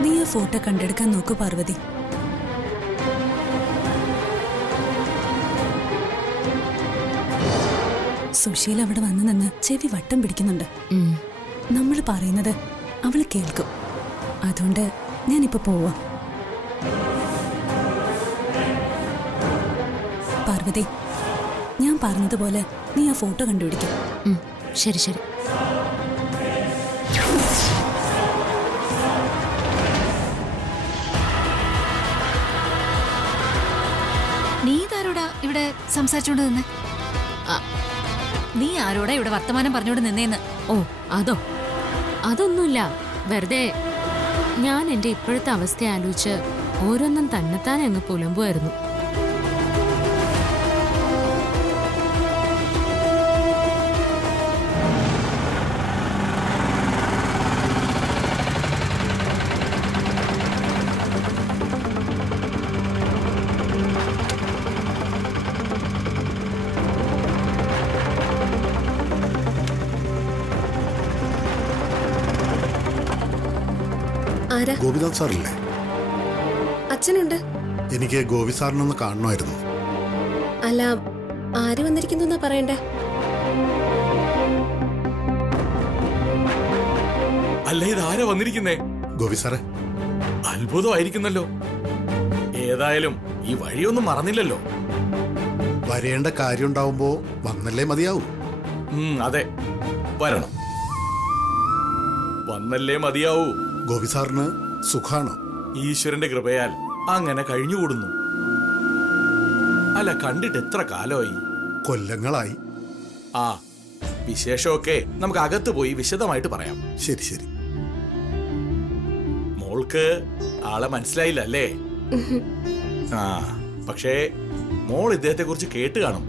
നീ ആ ഫോട്ടോ കണ്ടെടുക്കാൻ നോക്കൂ പാർവതി. സുശീൽ അവിടെ വന്നു നിന്ന് ചെവി വട്ടം പിടിക്കുന്നുണ്ട്. നമ്മൾ പറയുന്നത് അവള് കേൾക്കും. അതുകൊണ്ട് ഞാനിപ്പോ പോവാ. പാർവതി, ഞാൻ പറഞ്ഞതുപോലെ നീ ആ ഫോട്ടോ കണ്ടുപിടിക്കും. ശരി ശരി. നീ ഇതാരോടാ ഇവിടെ സംസാരിച്ചോണ്ട് നിന്നെ? നീ ആരോടാ ഇവിടെ വർത്തമാനം പറഞ്ഞോണ്ട് നിന്നേന്ന്? ഓ അതോ, അതൊന്നുമില്ല. വെറുതെ ഞാൻ എന്റെ ഇപ്പോഴത്തെ അവസ്ഥ ആലോചിച്ച് ഓരോന്നും തന്നെത്താനെ അങ്ങ് പുലമ്പുമായിരുന്നു. ഗോപിനാഥ് സാറില്ലേ? അച്ഛനുണ്ട്. എനിക്ക് ഗോപി സാറിനൊന്ന് കാണണമായിരുന്നു. അല്ല, ആര് വന്നിരിക്കുന്നു പറയണ്ടേ? അല്ല, ഇതാരാ വന്നിരിക്കുന്നേ? ഗോപി സാറേ. അത്ഭുതമായിരിക്കുന്നല്ലോ. ഏതായാലും ഈ വഴിയൊന്നും മറന്നില്ലല്ലോ. വരേണ്ട കാര്യം ഉണ്ടാവുമ്പോ വന്നല്ലേ മതിയാവൂ. അതെ, വരണം. വന്നല്ലേ മതിയാവൂ. ഗോപി സാറിന് സുഖാണോ? ഈശ്വരന്റെ കൃപയാൽ അങ്ങനെ കഴിഞ്ഞുകൂടുന്നു. അല്ല, കണ്ടിട്ട് എത്ര കാലമായി? കൊല്ലങ്ങളായി. ആ, വിശേഷമൊക്കെ നമുക്ക് അകത്ത് പോയി വിശദമായിട്ട് പറയാം. ശരി ശരി. മോൾക്ക് ആളെ മനസ്സിലായില്ല അല്ലേ? ആ, പക്ഷേ മോൾ ഇദ്ദേഹത്തെ കുറിച്ച് കേട്ട് കാണും.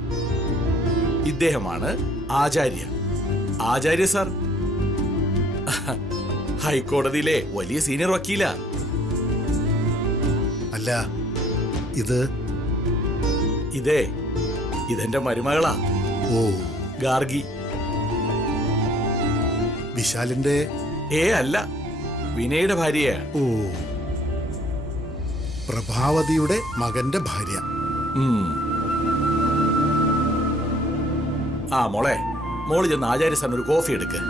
ഇദ്ദേഹമാണ് ആചാര്യ. ആചാര്യ സാർ ഹൈക്കോടതിയിലെ വലിയ സീനിയർ വക്കീല. അല്ല, ഇതെന്റെ മരുമകളാ. ഓ, ഗാർഗി. വിശാലിന്റെ? അല്ല, വിനയുടെ ഭാര്യ. ഓ, പ്രഭാവതിയുടെ മകന്റെ ഭാര്യ. ആ മോളെ, മോള് ചെന്ന് ആചാര്യ സാറിന് ഒരു കോഫി എടുക്ക്.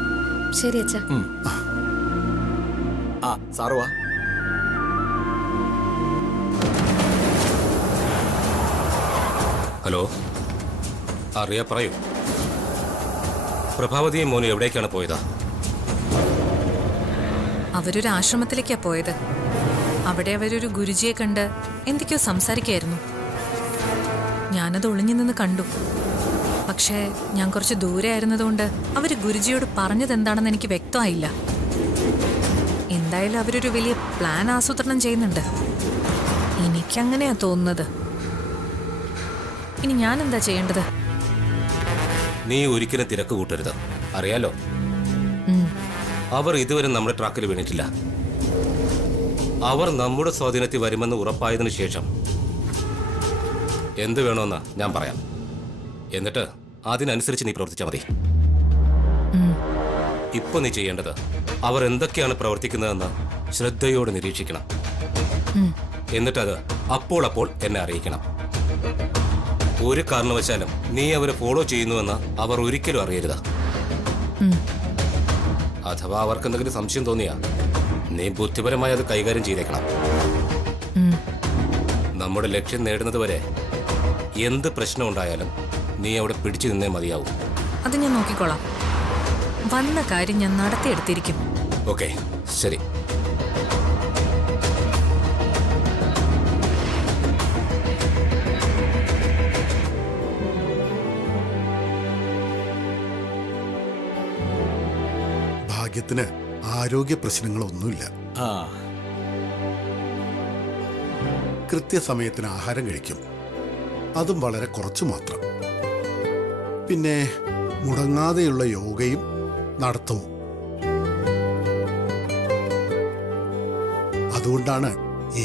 ശരി അച്ഛാ. ആ സാറുവാ. ഹലോ, അറിയാ, പറയൂ. പ്രഭാവതിയും മോനും എവിടേക്കാണ് പോയത്? അവരൊരു ആശ്രമത്തിലേക്കാ പോയത്. അവിടെ അവരൊരു ഗുരുജിയെ കണ്ട് എന്തൊക്കെയോ സംസാരിക്കായിരുന്നു. ഞാനത് ഒളിഞ്ഞു നിന്ന് കണ്ടു. പക്ഷേ ഞാൻ കുറച്ച് ദൂരെ ആയിരുന്നതുകൊണ്ട് അവര് ഗുരുജിയോട് പറഞ്ഞത് എന്താണെന്ന് എനിക്ക് വ്യക്തമായില്ല. എന്തായാലും അവരൊരു വലിയ പ്ലാൻ ആസൂത്രണം ചെയ്യുന്നുണ്ട്. എനിക്കങ്ങനെയാ തോന്നുന്നത്. ഇനി ഞാൻ എന്താ ചെയ്യേണ്ടത്? നീ ഒരിക്കലും തിരക്ക് കൂട്ടരുത്. അറിയാലോ, അവർ ഇതുവരെ നമ്മുടെ ട്രാക്കിൽ വീണിട്ടില്ല. അവർ നമ്മുടെ സ്വാധീനത്തിൽ വരുമെന്ന് ഉറപ്പായതിനു ശേഷം എന്ത് വേണമെന്ന് ഞാൻ പറയാം. എന്നിട്ട് അതിനനുസരിച്ച് നീ പ്രവർത്തിച്ചാൽ മതി. ഇപ്പൊ നീ ചെയ്യേണ്ടത് അവർ എന്തൊക്കെയാണ് പ്രവർത്തിക്കുന്നതെന്ന് ശ്രദ്ധയോടെ നിരീക്ഷിക്കണം. എന്നിട്ടത് അപ്പോൾ എന്നെ അറിയിക്കണം. ഒരു കാരണവശാലും നീ അവരെ ഫോളോ ചെയ്യുന്നുവെന്ന് അവർ ഒരിക്കലും അറിയരുത്. അഥവാ അവർക്ക് എന്തെങ്കിലും സംശയം തോന്നിയാ നീ ബുദ്ധിപരമായി അത് കൈകാര്യം ചെയ്തേക്കണം. നമ്മുടെ ലക്ഷ്യം നേടുന്നത് വരെ എന്ത് പ്രശ്നം ഉണ്ടായാലും നീ അവിടെ പിടിച്ചു നിന്നേ മതിയാവും. അത് ഞാൻ നോക്കിക്കോളാം. വന്ന കാര്യം ഞാൻ നടത്തിയെടുത്തിരിക്കും. ഓക്കെ, ശരി. ഭാഗ്യത്തിന് ആരോഗ്യ പ്രശ്നങ്ങളൊന്നുമില്ല. കൃത്യസമയത്തിന് ആഹാരം കഴിക്കും. അതും വളരെ കുറച്ചു മാത്രം. പിന്നെ മുടങ്ങാതെയുള്ള യോഗയും നടത്തവും. അതുകൊണ്ടാണ്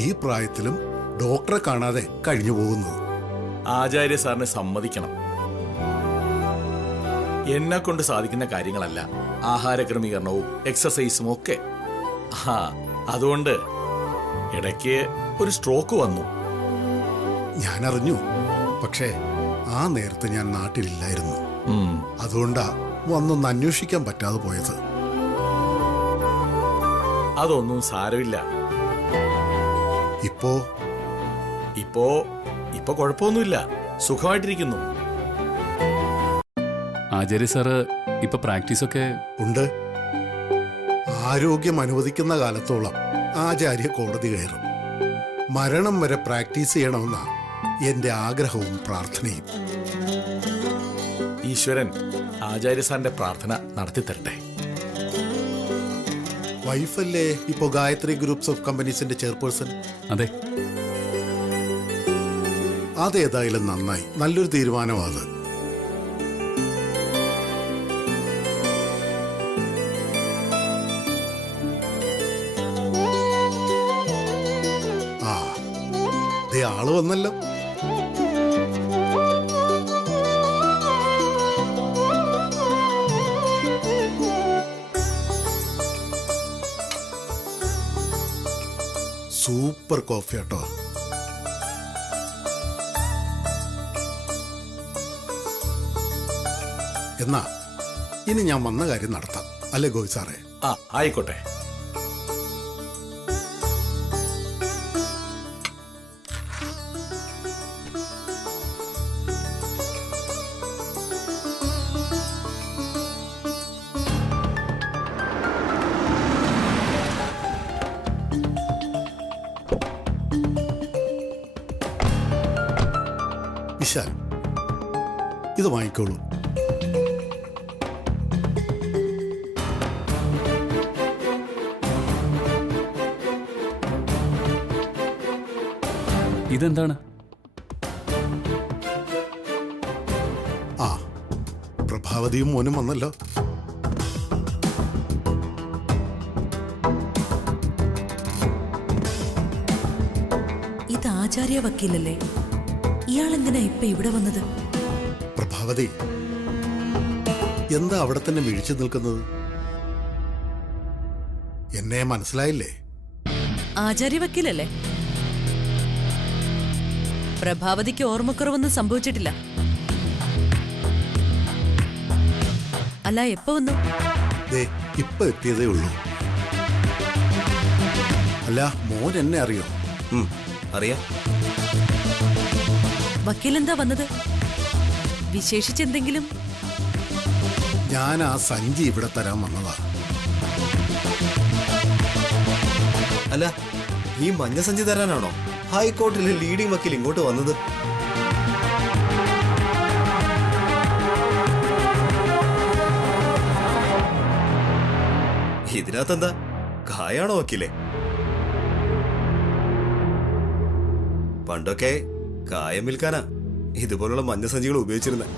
ഈ പ്രായത്തിലും ഡോക്ടറെ കാണാതെ കഴിഞ്ഞു പോകുന്നത്. ആചാര്യ സാറിനെ സമ്മതിക്കണം. എന്നെ കൊണ്ട് സാധിക്കുന്ന കാര്യങ്ങളല്ല ആഹാര ക്രമീകരണവും എക്സസൈസും ഒക്കെ. അതുകൊണ്ട് ഇടയ്ക്ക് ഒരു സ്ട്രോക്ക് വന്നു. ഞാൻ അറിഞ്ഞു. പക്ഷേ ആ നേരത്ത് ഞാൻ നാട്ടിലില്ലായിരുന്നു. ഉം. അതുകൊണ്ടാ വന്നൊന്ന് അന്വേഷിക്കാൻ പറ്റാതെ പോയത്. അതൊന്നും സാരമില്ല. ഇപ്പോ ഇപ്പോ കുഴപ്പമൊന്നുമില്ല, സുഖമായിട്ടിരിക്കുന്നു. ആചാര്യ സാറ് ഇപ്പൊ പ്രാക്ടീസൊക്കെ ഉണ്ട്. ആരോഗ്യം അനുവദിക്കുന്ന കാലത്തോളം ആചാര്യ കോടതി കയറും. മരണം വരെ പ്രാക്ടീസ് ചെയ്യണമെന്നാ എന്റെ ആഗ്രഹവും പ്രാർത്ഥനയും. ഈശ്വരൻ ആചാര്യ സാറിന്റെ പ്രാർത്ഥന നടത്തി തരട്ടെ. വൈഫല്ലേ ഇപ്പോ ഗായത്രി ഗ്രൂപ്പ്സ് ഓഫ് കമ്പനീസിന്റെ ചെയർപേഴ്സൺ? അതെ. അതേതായാലും നന്നായി, നല്ലൊരു തീരുമാനമാത്. ആ, ദേ ആള് വന്നല്ലോ. സൂപ്പർ കോഫി കേട്ടോ. എന്നാ ഇനി ഞാൻ വന്ന കാര്യം നടത്താം, അല്ലേ ഗോപി സാറേ? ആ, ആയിക്കോട്ടെ. വിശാൽ, ഇത് വാങ്ങിക്കോളൂ. ഇതെന്താണ്? ആ, പ്രഭാവതിയും മോനും വന്നല്ലോ. ഇത് ആചാര്യ വക്കീലല്ലേ? ഇയാളെന്തിനാ ഇപ്പൊ ഇവിടെ വന്നത്? പ്രഭാവതി, എന്താ അവിടെ തന്നെ വീഴ്ച നിൽക്കുന്നത്? എന്നെ മനസ്സിലായില്ലേ? ആചാര്യ വക്കീലല്ലേ? പ്രഭാവതിക്ക് ഓർമ്മക്കുറവൊന്നും സംഭവിച്ചിട്ടില്ല. അല്ല, എപ്പോ വന്നു? ദേ ഇപ്പൊ എത്തിയതേ ഉള്ളൂ. അല്ല, മോൻ എന്നെ അറിയോ? അറിയാം. വക്കീലെന്താ വന്നത്? വിശേഷിച്ചെന്തെങ്കിലും? ഞാൻ ആ സഞ്ചി ഇവിടെ തരാൻ വന്നതാ. അല്ല, ഈ മഞ്ഞ സഞ്ചി തരാനാണോ ഹൈക്കോർട്ടിലെ ലീഡിംഗ് വക്കീൽ ഇങ്ങോട്ട് വന്നത്? ഇതിനകത്തെന്താ കായാണോ വക്കീലെ? പണ്ടൊക്കെ കായം വിൽക്കാനാ ഇതുപോലുള്ള മഞ്ഞ സഞ്ചികൾ ഉപയോഗിച്ചിരുന്നത്.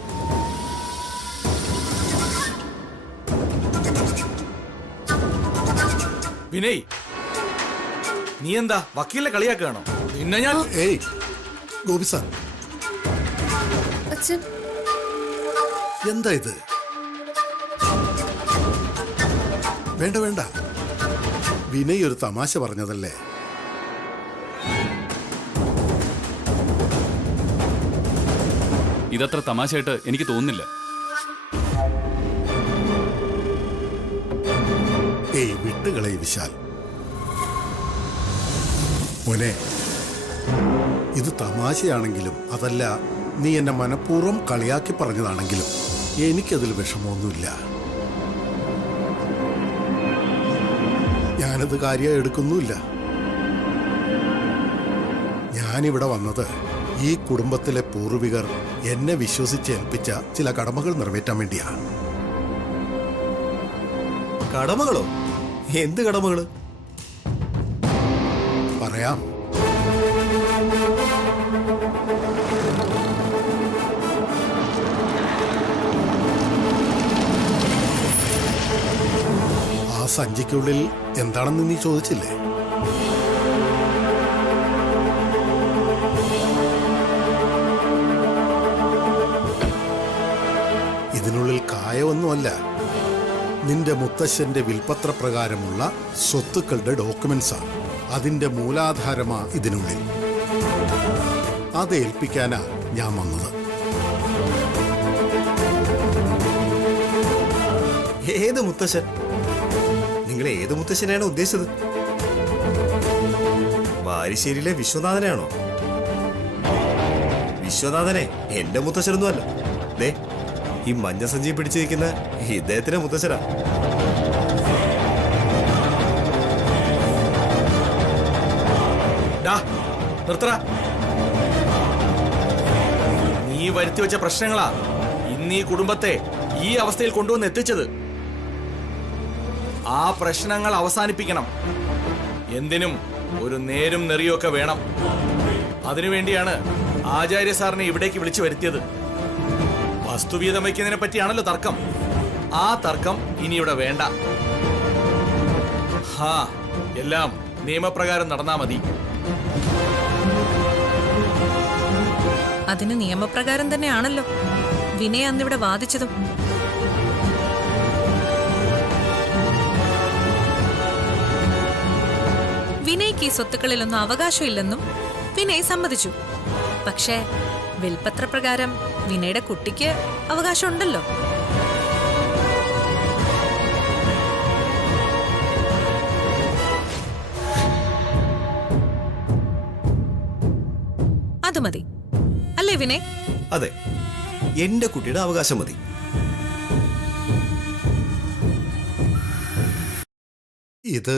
വിനയ്, നീ എന്താ വക്കീലിനെ കളിയാക്കുകയാണോ? പിന്നെ ഞാൻ ഏയ് ഗോപി സാർ, അച്ഛൻ എന്താ ഇത്? വേണ്ട വേണ്ട, വിനയ് ഒരു തമാശ പറഞ്ഞതല്ലേ. ഇതത്ര തമാശയായിട്ട് എനിക്ക് തോന്നുന്നില്ല. ഏയ് വിട്ടുകളെ വിശാൽ. മോനെ, ഇത് തമാശയാണെങ്കിലും അതല്ല നീ എന്നെ മനഃപൂർവ്വം കളിയാക്കി പറഞ്ഞതാണെങ്കിലും എനിക്കതിൽ വിഷമമൊന്നുമില്ല. ഞാനത് കാര്യമായി എടുക്കുന്നുമില്ല. ഞാനിവിടെ വന്നത് ഈ കുടുംബത്തിലെ പൂർവികർ എന്നെ വിശ്വസിച്ച് ഏൽപ്പിച്ച ചില കടമകൾ നിറവേറ്റാൻ വേണ്ടിയാ. കടമകളോ? എന്ത് കടമകള്? പറയാം. ആ സഞ്ചിക്കുള്ളിൽ എന്താണെന്ന് നീ ചോദിച്ചില്ലേ? ഇതിനുള്ളിൽ കായമൊന്നുമല്ല, നിന്റെ മുത്തശ്ശന്റെ വിൽപത്ര പ്രകാരമുള്ള സ്വത്തുക്കളുടെ ഡോക്യുമെന്റ്സാണ്. അതിന്റെ മൂലാധാരമാ ഇതിനുള്ളിൽ. അത് ഏൽപ്പിക്കാനാ ഞാൻ വന്നത്. ഏത് മുത്തശ്ശൻ? നിങ്ങൾ ഏത് മുത്തശ്ശനെയാണ് ഉദ്ദേശിച്ചത്? വാരിശ്ശേരിയിലെ വിശ്വനാഥനെയാണോ? വിശ്വനാഥനെ എന്റെ മുത്തശ്ശനൊന്നുമല്ല. ദേ, ഈ മഞ്ഞ സഞ്ചി പിടിച്ചിരിക്കുന്ന ഇദ്ദേഹത്തിന്റെ മുത്തശ്ശനാ. നിർത്തറ. നീ വരുത്തി വെച്ച പ്രശ്നങ്ങളാ ഇന്ന് ഈ കുടുംബത്തെ ഈ അവസ്ഥയിൽ കൊണ്ടുവന്ന് എത്തിച്ചത്. ആ പ്രശ്നങ്ങൾ അവസാനിപ്പിക്കണം. എന്തിനും ഒരു നേരും നെറിയൊക്കെ വേണം. അതിനുവേണ്ടിയാണ് ആചാര്യ സാറിനെ ഇവിടേക്ക് വിളിച്ചു വരുത്തിയത്. വസ്തുവീതം വയ്ക്കുന്നതിനെ പറ്റിയാണല്ലോ തർക്കം. ആ തർക്കം ഇനി ഇവിടെ വേണ്ട. എല്ലാം നിയമപ്രകാരം നടന്നാ മതി. അതിന് നിയമപ്രകാരം തന്നെയാണല്ലോ വിനയ് അന്നിവിടെ വാദിച്ചതും. വിനയ്ക്ക് ഈ സ്വത്തുക്കളിലൊന്നും അവകാശമില്ലെന്നും വിനയ് സമ്മതിച്ചു. പക്ഷേ വിൽപത്രപ്രകാരം വിനയുടെ കുട്ടിക്ക് അവകാശമുണ്ടല്ലോ. അത് മതി അല്ലേ വിനയ്? അതെ, എന്റെ കുട്ടിയുടെ അവകാശം മതി. ഇത്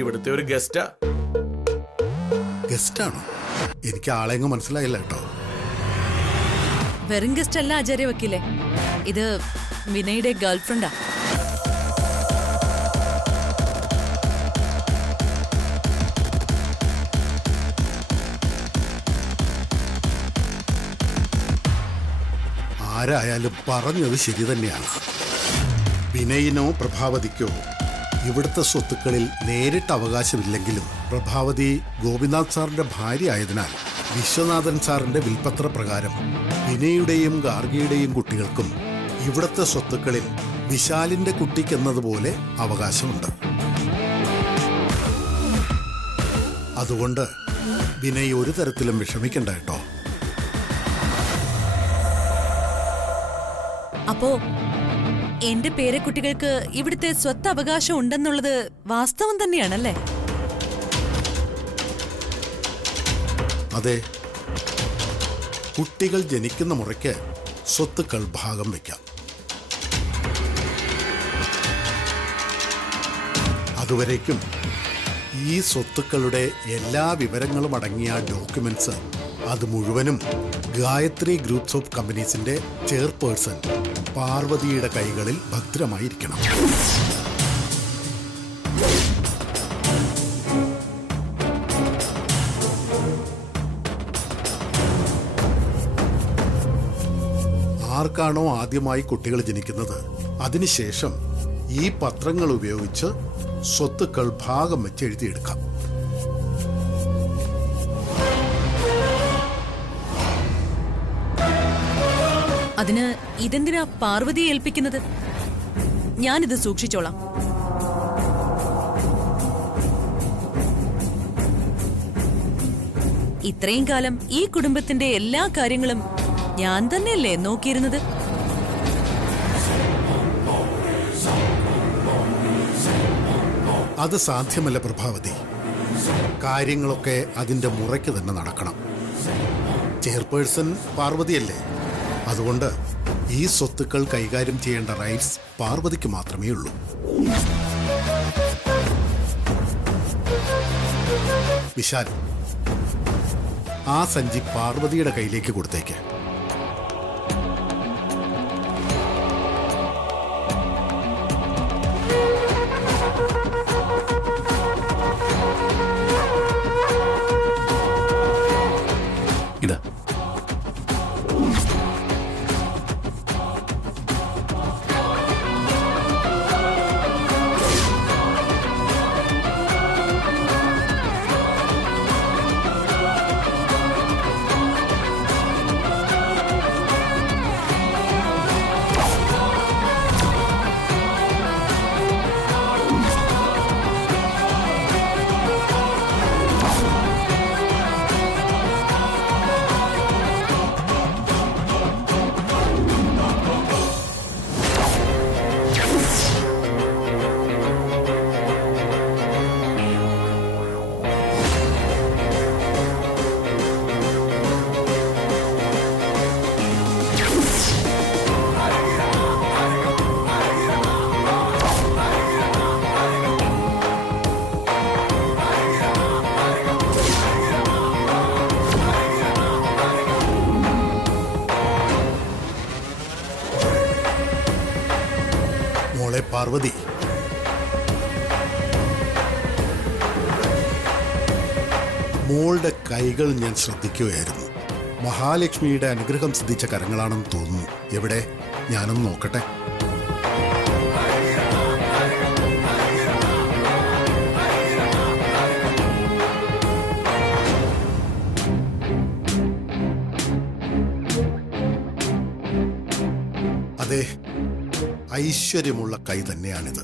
ഇവിടുത്തെ ഒരു ഗസ്റ്റാ. ഗസ്റ്റാണോ? എനിക്ക് ആളെങ്ങും മനസ്സിലായില്ല കേട്ടോ. വെറും ഗസ്റ്റ് അല്ല ആചാര്യ വക്കീലെ, ഇത് വിനയുടെ ഗേൾഫ്രണ്ടാ. ആരായാലും പറഞ്ഞത് ശരി തന്നെയാണ്. വിനയിനോ പ്രഭാവതിക്കോ ഇവിടുത്തെ സ്വത്തുക്കളിൽ നേരിട്ട് അവകാശമില്ലെങ്കിലും പ്രഭാവതി ഗോപിനാഥ് സാറിന്റെ ഭാര്യ ആയതിനാൽ വിശ്വനാഥൻ സാറിന്റെ വിൽപത്ര പ്രകാരം വിനയുടെയും ഗാർഗിയുടെയും കുട്ടികൾക്കും ഇവിടുത്തെ സ്വത്തുക്കളിൽ വിശാലിന്റെ കുട്ടിക്കെന്നതുപോലെ അവകാശമുണ്ട്. അതുകൊണ്ട് വിനയ് ഒരു തരത്തിലും വിഷമിക്കണ്ട കേട്ടോ. അപ്പോ എന്റെ പേരക്കുട്ടികൾക്ക് ഇവിടുത്തെ സ്വത്ത് അവകാശം ഉണ്ടെന്നുള്ളത് വാസ്തവം തന്നെയാണല്ലേ? അതെ, കുട്ടികൾ ജനിക്കുന്ന മുറയ്ക്ക് സ്വത്തുക്കൾ ഭാഗം വയ്ക്കാം. അതുവരേക്കും ഈ സ്വത്തുക്കളുടെ എല്ലാ വിവരങ്ങളും അടങ്ങിയ ഡോക്യുമെന്റ്സ് അത് മുഴുവനും ഗായത്രി ഗ്രൂപ്പ്സ് ഓഫ് കമ്പനീസിന്റെ ചെയർപേഴ്സൺ പാർവതിയുടെ കൈകളിൽ ഭദ്രമായിരിക്കണം. ആർക്കാണോ ആദ്യമായി കുട്ടികൾ ജനിക്കുന്നത് അതിനുശേഷം ഈ പത്രങ്ങൾ ഉപയോഗിച്ച് സ്വത്തുക്കൾ ഭാഗം വെച്ച് എഴുതിയെടുക്കാം. അതിന് ഇതെന്തിനാ പാർവതിയെ ഏൽപ്പിക്കുന്നത്? ഞാനിത് സൂക്ഷിച്ചോളാം. ഇത്രയും കാലം ഈ കുടുംബത്തിന്റെ എല്ലാ കാര്യങ്ങളും ഞാൻ തന്നെയല്ലേ നോക്കിയിരുന്നത്? അത് സാധ്യമല്ല പ്രഭാവതി. കാര്യങ്ങളൊക്കെ അതിന്റെ മുറയ്ക്ക് തന്നെ നടക്കണം. ചെയർപേഴ്സൺ പാർവതിയല്ലേ? അതുകൊണ്ട് ഈ സ്വത്തുക്കൾ കൈകാര്യം ചെയ്യേണ്ട റൈറ്റ്സ് പാർവതിക്ക് മാത്രമേ ഉള്ളൂ. വിശാൽ, ആ സഞ്ചി പാർവതിയുടെ കയ്യിലേക്ക് കൊടുത്തേക്ക്. ഇതാ. പാർവതി, മോളുടെ കൈകൾ ഞാൻ ശ്രദ്ധിക്കുകയായിരുന്നു. മഹാലക്ഷ്മിയുടെ അനുഗ്രഹം സിദ്ധിച്ച കരങ്ങളാണെന്ന് തോന്നുന്നു. എവിടെ? ഞാനൊന്ന് നോക്കട്ടെ. അതെ, ഐശ്വര്യമുള്ള കൈ തന്നെയാണിത്.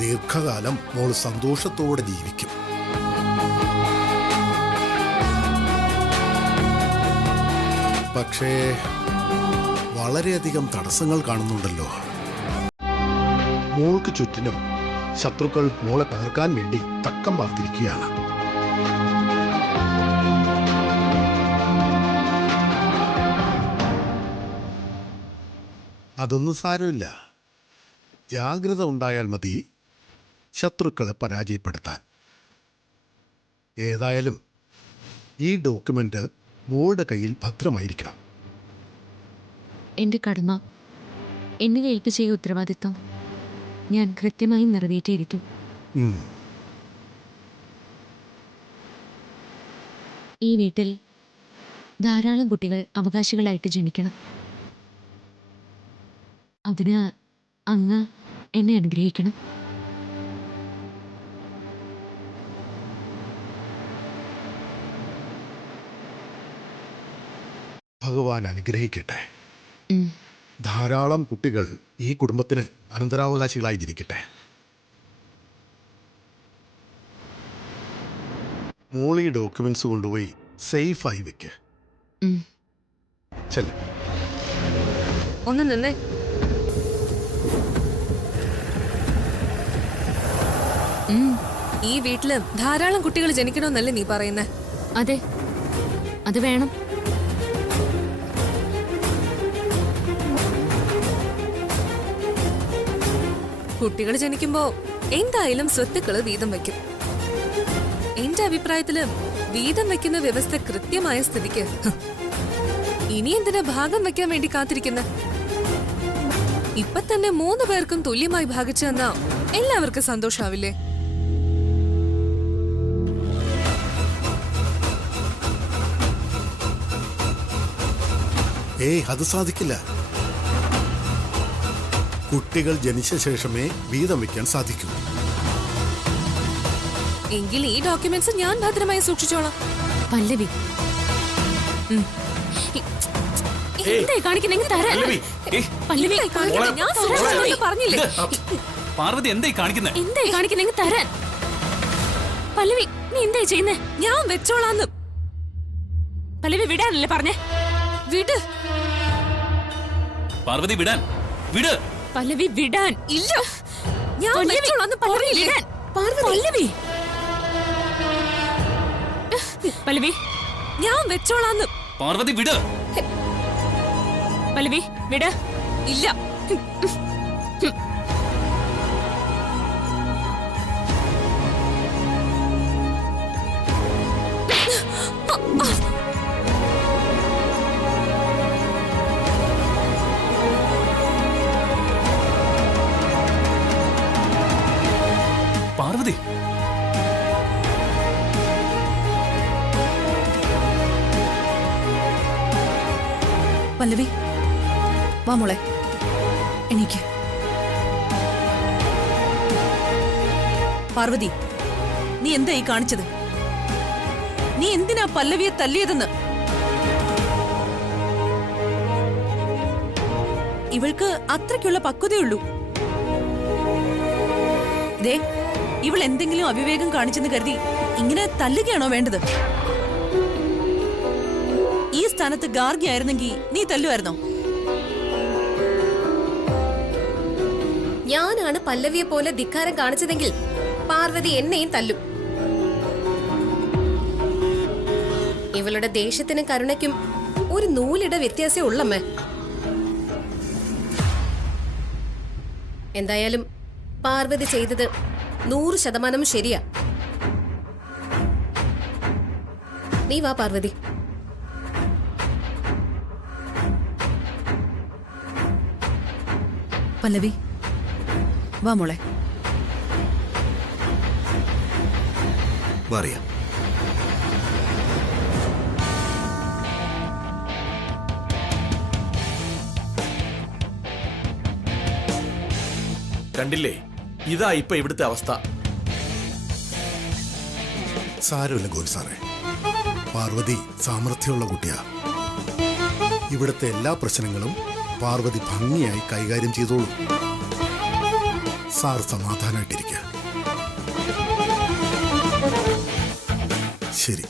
ദീർഘകാലം മോൾ സന്തോഷത്തോടെ ജീവിക്കും. പക്ഷേ വളരെയധികം തടസ്സങ്ങൾ കാണുന്നുണ്ടല്ലോ. മോൾക്ക് ചുറ്റിനും ശത്രുക്കൾ മോളെ തകർക്കാൻ വേണ്ടി തക്കം പാർത്തിരിക്കുകയാണ്. അതൊന്നും സാരമില്ല. ജാഗ്രത ഉണ്ടായാൽ മതി ശത്രുക്കളെ പരാജയപ്പെടുത്താൻ. ഏതായാലും ഈ ഡോക്യുമെന്റ് മോളുടെ കയ്യിൽ ഭദ്രമായിരിക്കണം. എൻ്റെ കടമ, എന്നെ ഏൽപ്പിച്ച ഈ ഉത്തരവാദിത്വം ഞാൻ കൃത്യമായി നിറവേറ്റിയിരിക്കും. ഈ വീട്ടിൽ ധാരാളം കുട്ടികൾ അവകാശികളായിട്ട് ജനിക്കണം. അതിന് അങ്ങ് എന്നെ അനുഗ്രഹിക്കണം. ഭഗവാൻ അനുഗ്രഹിക്കട്ടെ. ധാരാളം കുട്ടികൾ ഈ കുടുംബത്തിന് അനന്തരാവകാശികളായി ജനിക്കട്ടെ. മോളി ഡോക്യുമെന്റ്സ് കൊണ്ടുപോയി സേഫായി വെക്ക്. ചെല്ല. ഒന്ന് നിന്നേ. ഈ വീട്ടില് ധാരാളം കുട്ടികൾ ജനിക്കണമെന്നല്ലേ നീ പറയുന്നേ? അതെ, അത് വേണം. കുട്ടികൾ ജനിക്കുമ്പോ എന്തായാലും സ്വത്തുക്കള് വീതം വെക്കും. എന്റെ അഭിപ്രായത്തില് വീതം വെക്കുന്ന വ്യവസ്ഥ കൃത്യമായ സ്ഥിതിക്ക് ഇനി എന്തിനാ ഭാഗം വെക്കാൻ വേണ്ടി കാത്തിരിക്കുന്ന? ഇപ്പൊ തന്നെ 3 പേർക്കും തുല്യമായി ഭാഗിച്ചു തന്നാ എല്ലാവർക്കും സന്തോഷാവില്ലേ? ഏയ്, അത് സാധിക്കില്ല. കുട്ടികൾ ജനിച്ച ശേഷമേ വീതം വെക്കാൻ സാധിക്കൂ. എങ്കിൽ ഈ ഡോക്യുമെന്റ്സ് ഞാൻ ഭദ്രമായി സൂക്ഷിച്ചോളാം. പല്ലവി, എന്തായി കാണിക്കുന്നെങ്കിൽ തരാൻ. പല്ലവി, ഞാൻ സൂക്ഷിച്ചോളാം പറഞ്ഞില്ലേ? പാർവതി എന്തായി കാണിക്കുന്നത്? എന്തായി കാണിക്കുന്നെങ്കിൽ തരാൻ. പല്ലവി, നീ എന്തായി ചെയ്യുന്നേ? ഞാൻ വെച്ചോളാന്ന്. പല്ലവി, വിടാനല്ലേ പറഞ്ഞേ? വിട്. പാർവതി, വിടാൻ. വിട്. പല്ലവി, വിടാൻ. ഇല്ല, ഞാൻ വെച്ചോളാന്ന് പറഞ്ഞില്ലേ? പല്ലവി, പല്ലവി, ഞാൻ വെച്ചോളാന്ന്. പാർവതി, വിട്. പല്ലവി, വിട്. ഇല്ല. പാർവതി, പല്ലവി, വാ മോളെ, എണീക്ക്. പാർവതി, നീ എന്തായി കാണിച്ചത്? നീ എന്തിനാ പല്ലവിയെ തല്ലിയതെന്ന്? ഇവൾക്ക് അത്രയ്ക്കുള്ള പക്വതയുള്ളൂ. ദേ, ഇവൾ എന്തെങ്കിലും അവിവേകം കാണിച്ചെന്ന് കരുതി ഇങ്ങനെ തല്ലുകയാണോ വേണ്ടത്? ഈ സ്ഥാനത്ത് ഗാർഗി ആയിരുന്നെങ്കിൽ നീ തല്ലുമായിരുന്നോ? ഞാനാണ് പല്ലവിയെ പോലെ ധിക്കാരം കാണിച്ചതെങ്കിൽ പാർവതി എന്നെയും തല്ലും. ഇവളുടെ ദേഷ്യത്തിനും കരുണയ്ക്കും ഒരു നൂലിട വ്യത്യാസമേ ഉള്ളമ്മേ. എന്തായാലും പാർവതി ചെയ്തത് 100% ശരിയാ. നീ വാ പാർവതി. പല്ലവി വാ മോളെ. അറിയാം. കണ്ടില്ലേ, ഇതാ ഇപ്പൊ ഇവിടുത്തെ അവസ്ഥ. സാരമില്ല ഗോൽ സാറേ, പാർവതി സാമർഥ്യമുള്ള കുട്ടിയാ. ഇവിടുത്തെ എല്ലാ പ്രശ്നങ്ങളും പാർവതി ഭംഗിയായി കൈകാര്യം ചെയ്തോളൂ. സാർ സമാധാനമായിട്ടിരിക്കുക. ശരി.